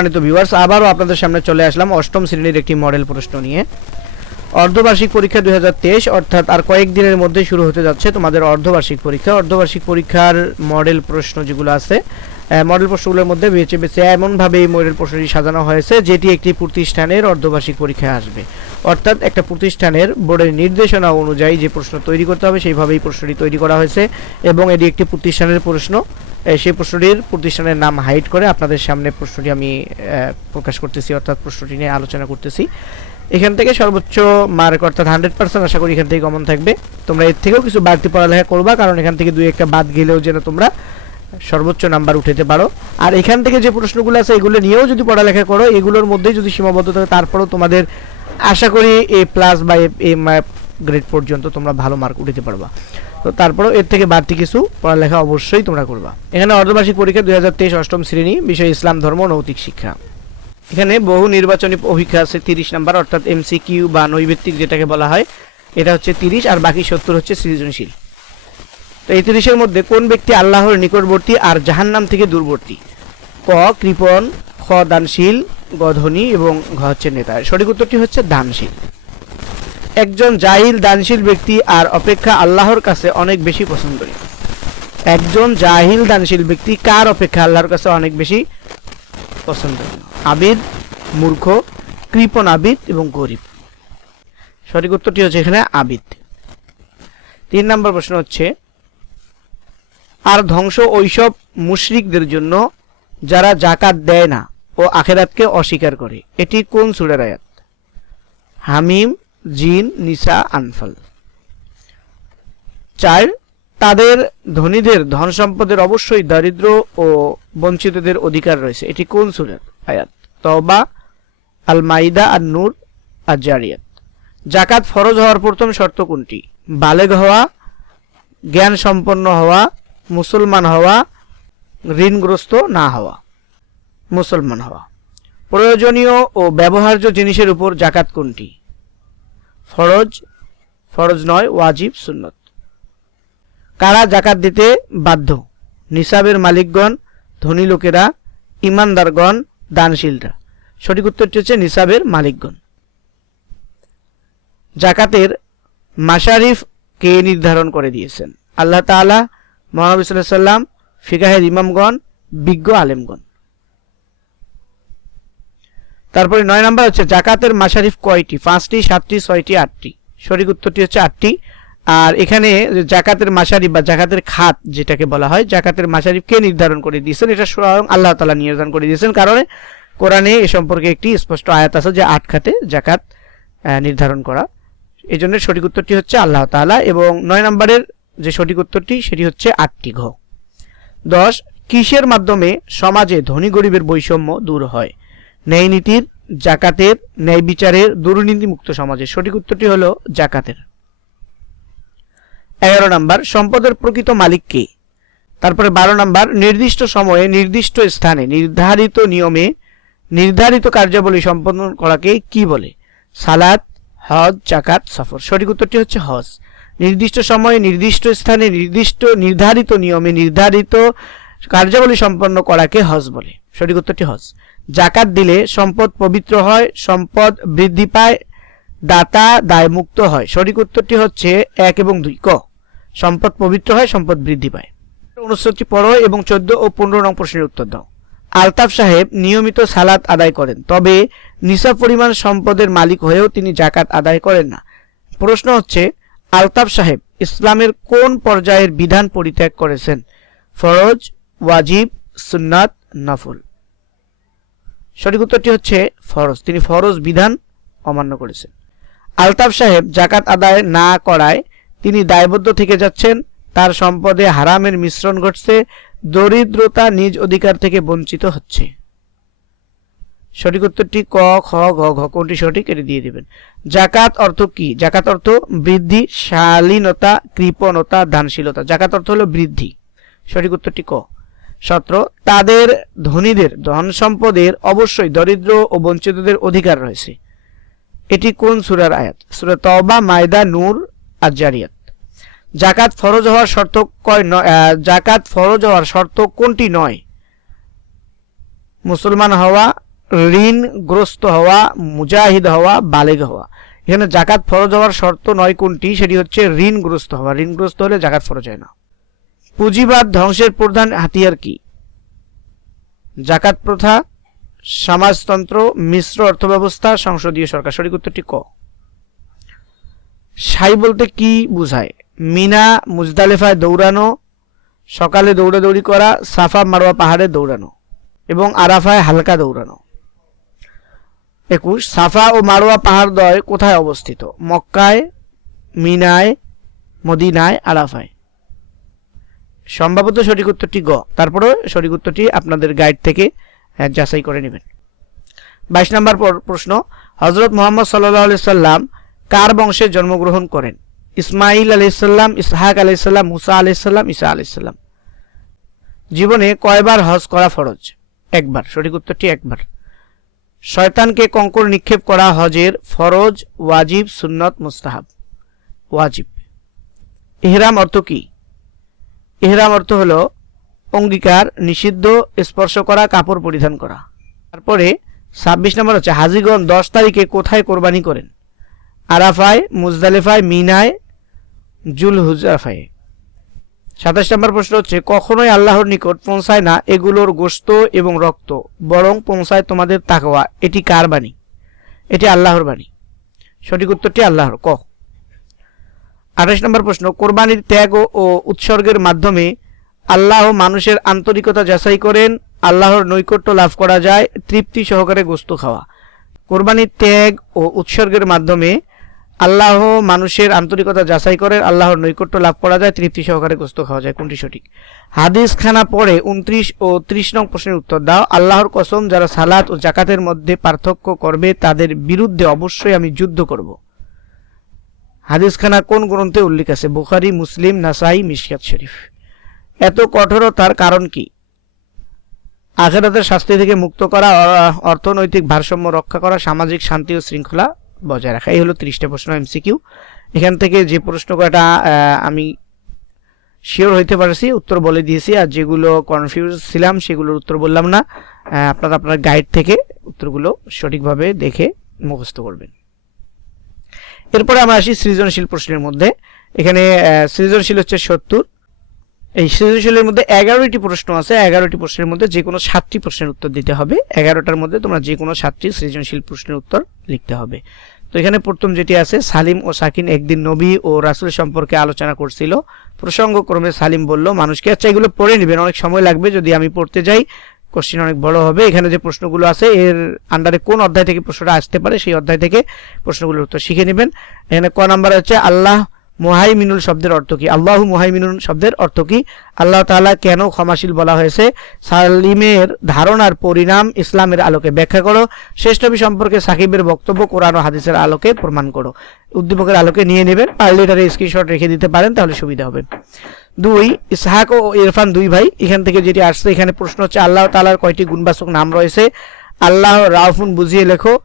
সম্মানিত ভিউয়ার্স আবারও আপনাদের সামনে চলে আসলাম অষ্টম শ্রেণির একটি মডেল প্রশ্ন নিয়ে। অর্ধবার্ষিক পরীক্ষা দুই অর্থাৎ আর মধ্যে শুরু হতে যাচ্ছে তোমাদের অর্ধবার্ষিক পরীক্ষা। অর্ধবার্ষিক পরীক্ষার মডেল প্রশ্ন যেগুলো আছে মডেল প্রশ্নগুলোর মধ্যে বেছে বেছে এমনভাবে এই মডেল প্রশ্নটি সাজানো হয়েছে, যেটি একটি প্রতিষ্ঠানের অর্ধবার্ষিক পরীক্ষায় আসবে। অর্থাৎ একটা প্রতিষ্ঠানের বোর্ডের নির্দেশনা অনুযায়ী যে প্রশ্ন তৈরি করতে হবে, সেইভাবেই প্রশ্নটি তৈরি করা হয়েছে এবং এটি একটি প্রতিষ্ঠানের প্রশ্ন। সেই প্রশ্নটির প্রতিষ্ঠানের নাম হাইড করে আপনাদের সামনে প্রশ্নটি আমি প্রকাশ করতেছি, অর্থাৎ প্রশ্নটি নিয়ে আলোচনা করতেছি। এখান থেকে সর্বোচ্চ মার্ক অর্থাৎ হান্ড্রেড পার্সেন্ট আশা করি এখান থেকে কমন থাকবে। তোমরা এর থেকেও কিছু বাড়তি পড়ালেখা করবা, কারণ এখান থেকে দুই একটা বাদ গেলেও যেন তোমরা সর্বোচ্চ নাম্বার উঠাতে পারো। আর এখান থেকে যে প্রশ্নগুলো আছে, এগুলো নিয়েও যদি পড়ালেখা করো, এগুলোর মধ্যেই যদি সীমাবদ্ধ থাকে, তারপরেও তোমাদের আশা করি এ প্লাস বা এ গ্রেড পর্যন্ত তোমরা ভালো মার্ক উঠাতে পারবা। তো তারপরেও এর থেকে বাড়তি কিছু পড়ালেখা অবশ্যই তোমরা করবা। এখানে অর্ধবার্ষিক পরীক্ষা দুই হাজার তেইশ অষ্টম শ্রেণি, বিষয় ইসলাম, ধর্ম, নৈতিক শিক্ষা। এখানে বহু নির্বাচনী পরীক্ষা আছে তিরিশ নাম্বার, অর্থাৎ এমসিকিউ বা নৈবেত্তিক যেটাকে বলা হয়, এটা হচ্ছে তিরিশ আর বাকি সত্তর হচ্ছে সৃজনশীল। তো এই তিরিশের মধ্যে কোন ব্যক্তি আল্লাহর নিকটবর্তী আর জাহান্নাম থেকে দূরবর্তী? ক কৃপন খ, দানশীল, গ, ধনী এবং ঘ হচ্ছে নেতা। সঠিক উত্তরটি হচ্ছে দানশীল। একজন জাহিল, দানশীল ব্যক্তি আর অপেক্ষা আল্লাহর কাছে অনেক বেশি পছন্দনীয়। একজন জাহিল, দানশীল ব্যক্তি কার অপেক্ষা আল্লাহর কাছে অনেক বেশি পছন্দনীয়? আবিদ, মূর্খ, কৃপণ আবিদ এবং গরিব। সঠিক উত্তরটি হচ্ছে এখানে আবিদ। তিন নম্বর প্রশ্ন হচ্ছে, আর ধ্বংস ওইসব মুশরিকদের জন্য যারা জাকাত দেয় না ও আখেরাতকে অস্বীকার করে। এটি কোন সুরের আয়াত? হামিম জিন, নিসা, আনফাল। চার, তাদের ধনীদের, ধন সম্পদের অবশ্যই দারিদ্র ও বঞ্চিতদের অধিকার রয়েছে। এটি কোন সুরের আয়াত? তওবা আল মাইদা আর নূর আর জারিয়াত জাকাত ফরজ হওয়ার প্রথম শর্ত কোনটি? বালেগ হওয়া জ্ঞান সম্পন্ন হওয়া, মুসলমান হওয়া, ঋণগ্রস্ত না হওয়া, মুসলমান হওয়া। প্রয়োজনীয় ও ব্যবহার্য জিনিসের উপর জাকাত কোনটি? ফরজ ফরজ নয়, ওয়াজিব, সুন্নত। কারা জাকাত দিতে বাধ্য? নিসাবের মালিকগণ, ধনী লোকেরা, ইমানদারগণ, দানশীলরা। সঠিক উত্তরটি হচ্ছে নিসাবের মালিকগণ। জাকাতের মাসারিফ কে নির্ধারণ করে দিয়েছেন? আল্লাহ তাআলা মহানবী সাল্লাম ফিকাহের ইমামগণ, বিজ্ঞ আলেমগণ। তারপরে নয় নাম্বার হচ্ছে জাকাতের মাসারিফ কয়টি? পাঁচটি, সাতটি, ছয়টি, আটটি। সঠিক উত্তরটি হচ্ছে আটটি। আর এখানে জাকাতের মাসারিফ বা জাকাতের খাত যেটাকে বলা হয়, জাকাতের মাসারিফ কে নির্ধারণ করে দিয়েছেন? এটা স্বয়ং আল্লাহ তাআলা নির্ধারণ করে দিয়েছেন। কারণে কোরআনে এ সম্পর্কে একটি স্পষ্ট আয়াত আছে যে আট খাতে জাকাত নির্ধারণ করা। এই জন্য সঠিক উত্তরটি হচ্ছে আল্লাহ তাআলা এবং নয় নম্বরের যে সঠিক উত্তরটি সেটি হচ্ছে আটটি ঘ। দশ, কিসের মাধ্যমে সমাজে ধনী গরিবের বৈষম্য দূর হয়? ন্যায় নীতির, জাকাতের, ন্যায় বিচারের দুর্নীতি মুক্ত সমাজের। সঠিক উত্তরটি হলো জাকাতের। এগারো নাম্বার, সম্পদের প্রকৃত মালিক কে? তারপরে বারো নাম্বার, নির্দিষ্ট সময়ে, নির্দিষ্ট স্থানে, নির্ধারিত নিয়মে, নির্ধারিত কার্যাবলী সম্পন্ন করাকে কি বলে? সালাত, হজ, জাকাত, সফর। সঠিক উত্তরটি হচ্ছে হজ। নির্দিষ্ট সময়ে, নির্দিষ্ট স্থানে, নির্দিষ্ট, নির্ধারিত নিয়মে, নির্ধারিত কার্যাবলী সম্পন্ন করাকে হজ বলে। সঠিক উত্তরটি হজ। জাকাত দিলে সম্পদ পবিত্র হয়, সম্পদ বৃদ্ধি পায়, দাতা দায়মুক্ত হয়। সঠিক উত্তরটি হচ্ছে এক এবং দুই। ক। সম্পদ পবিত্র হয়, সম্পদ বৃদ্ধি পায়। উনসত্তর পনেরো এবং চোদ্দ ও পনেরো নং প্রশ্নের উত্তর দাও। আলতাফ সাহেব নিয়মিত সালাত আদায় করেন, তবে নিসাব পরিমাণ সম্পদের মালিক হয়েও তিনি জাকাত আদায় করেন না। প্রশ্ন হচ্ছে, আলতাফ সাহেব ইসলামের কোন পর্যায়ের বিধান পরিত্যাগ করেছেন? ফরজ, ওয়াজিব, সুন্নাত, নফল। সঠিক উত্তরটি হচ্ছে ফরজ। তিনি ফরজ বিধান অমান্য করেছেন। আলতাফ সাহেব জাকাত আদায় না করায় তিনি দায়বদ্ধ থেকে যাচ্ছেন। তার সম্পদে হারামের মিশ্রণ ঘটছে। দরিদ্রতা নিজ অধিকার থেকে বঞ্চিত হচ্ছে। সঠিক উত্তরটি ক, খ, ঘ ঘ, কোনটি সঠিক এটি দিয়ে দিবেন। জাকাত অর্থ কি? জাকাত অর্থ বৃদ্ধি, শালীনতা, কৃপণতা, দানশীলতা। জাকাত অর্থ হলো বৃদ্ধি। সঠিক উত্তরটি ক। সতেরো তাদের ধনীদের ধন সম্পদের অবশ্যই দরিদ্র ও বঞ্চিতদের অধিকার রয়েছে। এটি কোন সুরার আয়াত? সুরা তওবা মায়দা নূর আর জারিয়াত জাকাত ফরজ হওয়ার শর্ত কয় ন- আহ, জাকাত ফরজ হওয়ার শর্ত কোনটি নয়? মুসলমান হওয়া ঋণগ্রস্ত হওয়া মুজাহিদ হওয়া বালেগ হওয়া। এখানে জাকাত ফরজ হওয়ার শর্ত নয় কোনটি সেটি হচ্ছে ঋণগ্রস্ত হওয়া। ঋণগ্রস্ত হলে জাকাত ফরজ হয় না। পুঁজিবাদ ধ্বংসের প্রধান হাতিয়ার কি? জাকাত প্রথা, সমাজতন্ত্র, মিশ্র অর্থব্যবস্থা, সংসদীয় সরকার। সঠিক উত্তরটি ক? সাই বলতে কি বুঝায়? মিনা, মুজদালেফায় দৌড়ানো, সকালে দৌড়াদৌড়ি করা, সাফা মারোয়া পাহাড়ে দৌড়ানো এবং আরাফায় হালকা দৌড়ানো। একুশ, সাফা ও মারোয়া পাহাড় দয় কোথায় অবস্থিত? মক্কায়, মিনায়, মদিনায়, আরাফায়। সম্ভবত সঠিক উত্তরটি গ। তারপরে সঠিক উত্তরটি আপনাদের গাইড থেকে যাচাই করে নেবেন। বাইশ নম্বর প্রশ্ন হজরত মোহাম্মদ সাল্লাহ সাল্লাম কার বংশে জন্মগ্রহণ করেন? ইসমাইল আলাইসাল্লাম ইসহাক আলাইসাল্লাম মুসা আলাইসাল্লাম ঈসা আলাইসাল্লাম জীবনে কয়বার হজ করা ফরজ? একবার। সঠিক উত্তরটি একবার। শয়তানকে কঙ্কর নিক্ষেপ করা হজের ফরজ, ওয়াজিব, সুন্নত, মুস্তাহাব। ওয়াজিব। ইহরাম অর্থ কি? ইহরাম অর্থ হলো অঙ্গীকার, নিষিদ্ধ, স্পর্শ করা, কাপড় পরিধান করা। তারপরে ছাব্বিশ নম্বর হচ্ছে, হাজিগণ দশ তারিখে কোথায় কোরবানি করেন? আরাফায়, মুজদালিফায়, মিনায় জুল হুজাফায় সাতাশ নম্বর প্রশ্ন হচ্ছে, কখনোই আল্লাহর নিকট পৌঁছায় না এগুলোর গোস্ত এবং রক্ত, বরং পৌঁছায় তোমাদের তাকওয়া। এটি কার বাণী? এটি আল্লাহর বাণী। সঠিক উত্তরটি আল্লাহর, ক? আঠাশ নম্বর প্রশ্ন, কোরবানির ত্যাগ ও- উৎসর্গের মাধ্যমে আল্লাহ মানুষের আন্তরিকতা যাচাই করেন, আল্লাহর নৈকট্য লাভ করা যায়, তৃপ্তি সহকারে গোস্ত খাওয়া। কোরবানির ত্যাগ ও উৎসর্গের মাধ্যমে আল্লাহ মানুষের আন্তরিকতা যাচাই করেন, আল্লাহর নৈকট্য লাভ করা যায়, তৃপ্তি সহকারে গোস্ত খাওয়া যায়। কোনটি সঠিক? হাদিস খানা পরে উনত্রিশ ও ত্রিশ নং প্রশ্নের উত্তর দাও। আল্লাহর কসম, যারা সালাত ও জাকাতের মধ্যে পার্থক্য করবে, তাদের বিরুদ্ধে অবশ্যই আমি যুদ্ধ করব। হাদিসখানা কোন গ্রন্থে উল্লেখ আছে? বুখারি, মুসলিম, নাসাই, মিশকাত শরীফ। এত কঠোরতার কারণ কি? আখেরাতের শাস্তি থেকে মুক্ত করা, অর্থনৈতিক ভারসাম্য রক্ষা করা, সামাজিক শান্তি ও শৃঙ্খলা বজায় রাখা। এই হলো তিরিশটা প্রশ্ন এমসিকিউ। এখান থেকে যে প্রশ্ন কয়টা আমি শিওর হইতে পারছি, উত্তর বলে দিয়েছি, আর যেগুলো কনফিউজ ছিলাম সেগুলোর উত্তর বললাম না। আপনারা আপনার গাইড থেকে উত্তরগুলো সঠিকভাবে দেখে মুখস্থ করবেন। এরপরে আমরা আসি সৃজনশীল প্রশ্নের মধ্যে। এখানে সৃজনশীল হচ্ছে সত্তর। এই সৃজনশীলের মধ্যে এগারোটি প্রশ্ন আছে। এগারোটি প্রশ্নের মধ্যে যে কোনো সাতটি প্রশ্নের উত্তর দিতে হবে। এগারোটার মধ্যে তোমরা যে কোনো সাতটি সৃজনশীল প্রশ্নের উত্তর লিখতে হবে। তো এখানে প্রথম যেটি আছে, সালিম ও সাকিন একদিন নবী ও রাসুল সম্পর্কে আলোচনা করছিল। প্রসঙ্গক্রমে সালিম বলল, মানুষকে আচ্ছা এগুলো পড়ে নেবেন, অনেক সময় লাগবে। যদি আমি পড়তে যাই কোশ্চিন অনেক বড় হবে। এখানে যে প্রশ্নগুলো আছে, এর আন্ডারে কোন অধ্যায় থেকে প্রশ্নটা আসতে পারে, সেই অধ্যায় থেকে প্রশ্নগুলোর উত্তর শিখে নেবেন। এখানে ক নাম্বার হচ্ছে, আল্লাহ মুহাইমিনুল শব্দের অর্থ কি? আল্লাহ মুহাইমিনুল শব্দের অর্থ কি? আল্লাহ তাআলা কেন ক্ষমাশীল বলা হয়েছে? সালিমের ধারণার পরিণাম ইসলামের আলোকে ব্যাখ্যা করো। শ্রেষ্ঠ নবী সম্পর্কে সাকিবের বক্তব্য, কোরআন ও হাদিসের আলোকে প্রমাণ করো। উদ্দীপকের আলোকে নিয়ে নেবেন। পারলে এটার স্ক্রিনশট রেখে দিতে পারেন, তাহলে সুবিধা হবে। দুই, ইসহাক ও ইরফান দুই ভাই, এখান থেকে যেটি আসছে, এখানে প্রশ্ন হচ্ছে, আল্লাহ তালার কয়টি গুণবাচক নাম রয়েছে? আল্লাহ রাউফুন বুঝিয়ে লেখো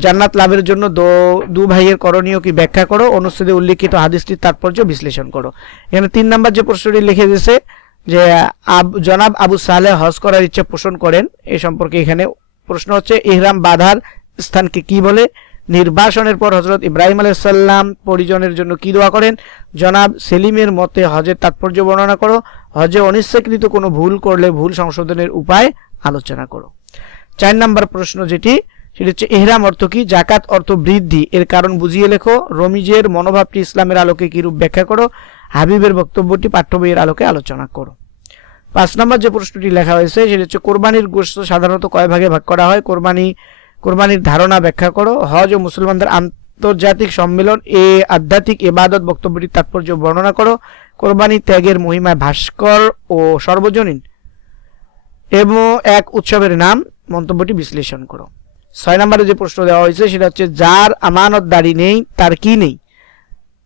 জান্নাত লাভের জন্য দো- ভাইয়ের করণীয় কি ব্যাখ্যা করো? অনুচ্ছেদে উল্লিখিত হাদিসটির তাৎপর্য বিশ্লেষণ করো। এখানে তিন নাম্বার যে প্রশ্নটি লিখে দিয়েছে, যে, আব- জনাব আবু সালেহ হজ করার ইচ্ছা পোষণ করেন, এ সম্পর্কে এখানে প্রশ্ন হচ্ছে, ইহরাম বাধার স্থানকে কি বলে? নির্বাসনের পর হজরত ইব্রাহিম আলাইসাল্লাম পরিজনের জন্য কি দোয়া করেন? জনাব সেলিমের মতে হজের তাৎপর্য বর্ণনা করো। হজে অনিচ্ছাকৃত কোনো ভুল করলে ভুল সংশোধনের উপায় আলোচনা করো। চার নাম্বার প্রশ্ন যেটি, সেটি হচ্ছে এহরাম অর্থ কি? জাকাত অর্থ বৃদ্ধি। এর কারণ বুঝিয়ে লেখো। রমিজের মনোভাবটি ইসলামের আলোকে কিরূপ ব্যাখ্যা করো? হাবিবের বক্তব্যটি পাঠ্য বইয়ের আলোকে আলোচনা করো। পাঁচ নম্বর যে প্রশ্নটি লেখা হয়েছে, সেটি হচ্ছে, কোরবানির গোষ্ঠ সাধারণত কয় ভাগে ভাগ করা হয়? কোরবানি কোরবানির ধারণা ব্যাখ্যা করো। হজ ও মুসলমানদের আন্তর্জাতিক সম্মেলন, এ আধ্যাত্মিক এবাদত বক্তব্যটির তাৎপর্য বর্ণনা করো। কোরবানি ত্যাগের মহিমায় ভাস্কর ও সর্বজনীন এবং এক উৎসবের নাম মন্তব্যটি বিশ্লেষণ করো। ছয় নম্বরে যে প্রশ্ন দেওয়া হয়েছে সেটা হচ্ছে, যার আমানতদারি নেই, তার কি নেই?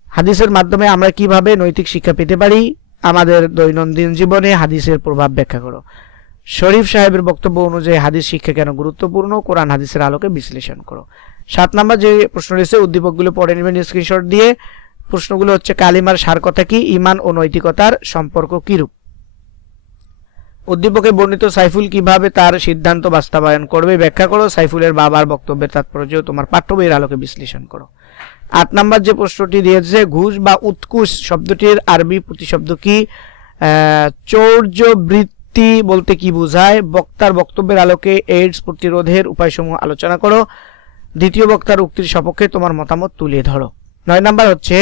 হাদিসের মাধ্যমে আমরা কীভাবে নৈতিক শিক্ষা পেতে পারি? আমাদের দৈনন্দিন জীবনে হাদিসের প্রভাব ব্যাখ্যা করো। শরীফ সাহেবের বক্তব্য অনুযায়ী হাদিস শিক্ষা কেন গুরুত্বপূর্ণ? কোরআন হাদিসের আলোকে বিশ্লেষণ করো। সাত নম্বর যে প্রশ্ন রয়েছে উদ্দীপকগুলো পড়ে নেবেন স্ক্রিনশট দিয়ে। প্রশ্নগুলো হচ্ছে কালিমার সার কথা কি? ইমান ও নৈতিকতার সম্পর্ক কিরূপ? উদ্দীপকে বর্ণিত সাইফুল কীভাবে তার সিদ্ধান্ত বাস্তবায়ন করবে? ব্যাখ্যা করো। সাইফুলের বাবার বক্তব্যের তাৎপর্য তোমার পাঠ্য বইয়ের আলোকে বিশ্লেষণ করো। আট নাম্বার যে প্রশ্নটি দিয়েছে ঘুষ বা উৎকুশ শব্দটির আরবি প্রতিশব্দ কি? আহ, বৃত্তি বলতে কি বোঝায়? বক্তার বক্তব্যের আলোকে এইডস প্রতিরোধের উপায়সমূহ আলোচনা করো। দ্বিতীয় বক্তার উক্তির সপক্ষে তোমার মতামত তুলে ধরো। নয় নাম্বার হচ্ছে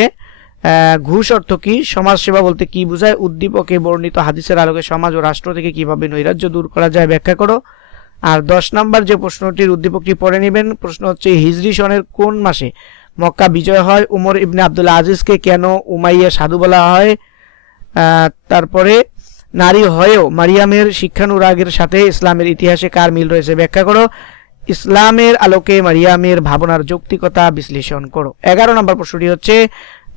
ঘুষ অর্থ কি? সমাজ সেবা বলতে কি বোঝায়? উদ্দীপকে বর্ণিত হাদিসের আলোকে সমাজ ও রাষ্ট্র থেকে কীভাবে নৈরাজ্য দূর করা যায় ব্যাখ্যা করো। আর দশ নাম্বার যে প্রশ্নটির উদ্দীপকটি পড়ে নেবেন, প্রশ্ন হচ্ছে, হিজরি সনের কোন মাসে মক্কা বিজয় হয়? উমর ইবনে আব্দুল্লাহ আজিজকে কেন উমাইয়া সাধু বলা হয়? তারপরে নারী হয়েও মারিয়ামের শিক্ষানুরাগের সাথে ইসলামের ইতিহাসে কার মিল রয়েছে ব্যাখ্যা করো। ইসলামের আলোকে মারিয়ামের ভাবনার যৌক্তিকতা বিশ্লেষণ করো। এগারো নম্বর প্রশ্নটি হচ্ছে,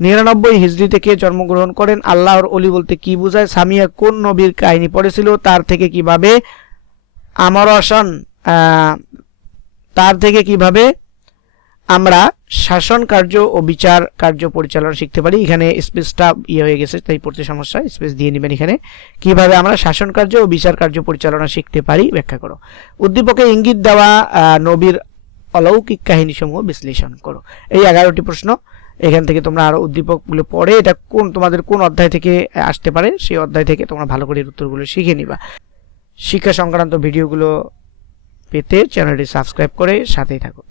নিরানব্বই হিজড়ি থেকে জন্মগ্রহণ করেন আল্লাহর অলি বলতে কি বোঝায়? সামিয়া কোন নবীর কাহিনী পড়েছিল? তার থেকে কীভাবে? আমরসন তার থেকে কীভাবে? আমরা শাসন কার্য ও বিচার কার্য পরিচালনা শিখতে পারি। এখানে স্পেসটা ইয়ে হয়ে গেছে, তাই পড়তে সমস্যা স্পেস দিয়ে নেবেন এখানে। কীভাবে আমরা শাসন কার্য ও বিচার কার্য পরিচালনা শিখতে পারি, ব্যাখ্যা করো। উদ্দীপকে ইঙ্গিত দেওয়া নবীর অলৌকিক কাহিনী সমূহ বিশ্লেষণ করো। এই এগারোটি প্রশ্ন। এখান থেকে তোমরা আরও উদ্দীপকগুলো পড়ে এটা কোন, তোমাদের কোন অধ্যায় থেকে আসতে পারে, সেই অধ্যায় থেকে তোমরা ভালো করে উত্তরগুলো শিখে নিবা। শিক্ষা সংক্রান্ত ভিডিওগুলো পেতে চ্যানেলটি সাবস্ক্রাইব করে সাথেই থাকো।